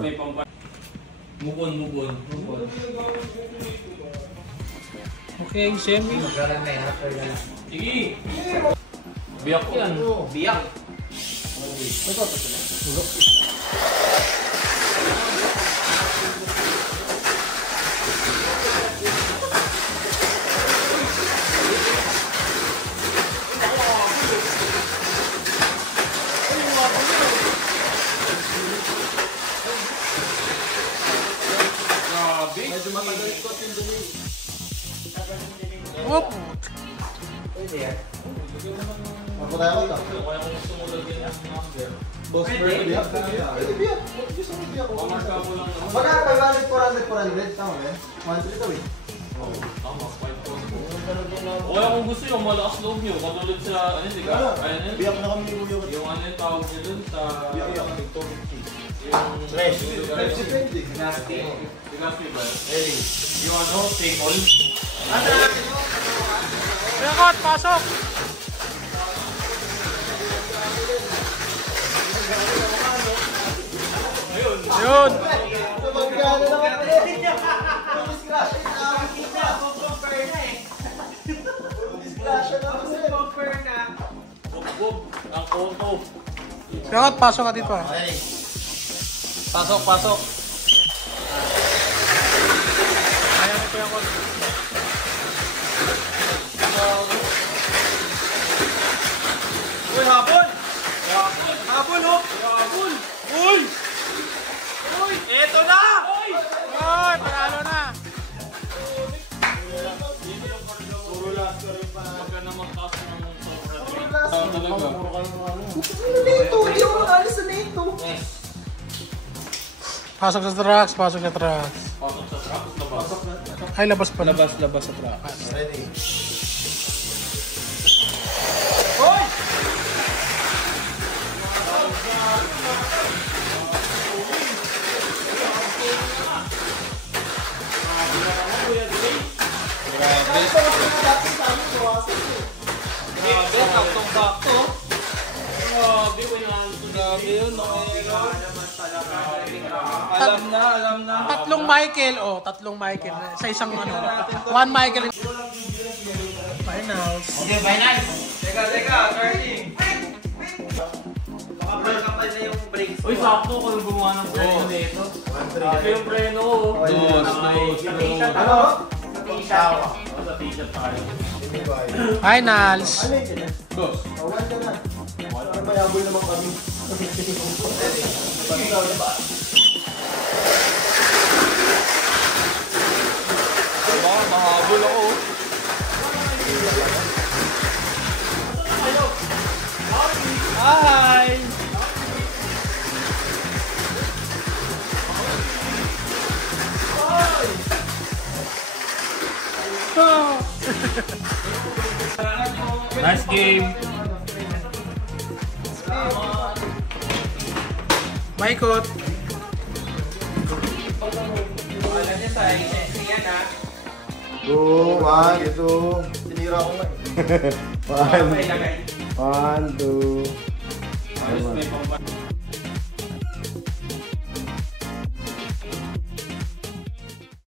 may pampan. Mukon. Okay, semi. Sige. Biyak yan. Biyak. Whoop! Ako tayo ito. Boss Bird, biyak. Pwede biyak. Gusto mo biyak. Baka 500, 400. Tama ba? 1-3 ito eh. Tama, 5. Kaya kung gusto yung malakas loob nyo, katulad sa, ano di ka? Biyak na kami ni Kuya. Yung ano yung tawag nyo dun sa... Biyak. Yung... Fresh. Dynasty. Dynasty ba? Yung ano, take all. Rekot, pasok! Ayun! Magkano naman ulit? Discussion na. Discussion na kasi. Bog, ang koto. Rekot, pasok ka dito. Pasok. Ayaw ko yung koto. Uy, habol! Habol, oh! Habol! Uy! Uy! Eto na! Uy! Uy, panalo na! Puro last ka rin pa. Huwag na magkasa ng sobra. Puro last. Talaga. Ano nito? Hindi ako nakalis sa nito. Pasok sa trucks, pasok sa trucks. Pasok sa truck, labas. Ay, labas pa. Labas sa trucks. Ready. Hoy! Grabe, saktong-sakto. Grabe, wala grabe yun. Alam na. Tatlong Michael, oh, tatlong Michael. Sa isang ano, one Michael. Finals. Okay, finals. Teka, Carly. Kapal na yung brakes. Uy, sakto kung gumawa ng preno nito. Ito yung preno ko. Ano? Sa t-shirt tayo. Finals. Dos. Awan ka na. Para mayabol naman kami. Ikaw na ba? Mahabol ako. Hi! Nice game. Maikot. Alam niya sa yan ha. 2, 1, 2. Sinira ko nga eh. 1, 2. Ayos, may pang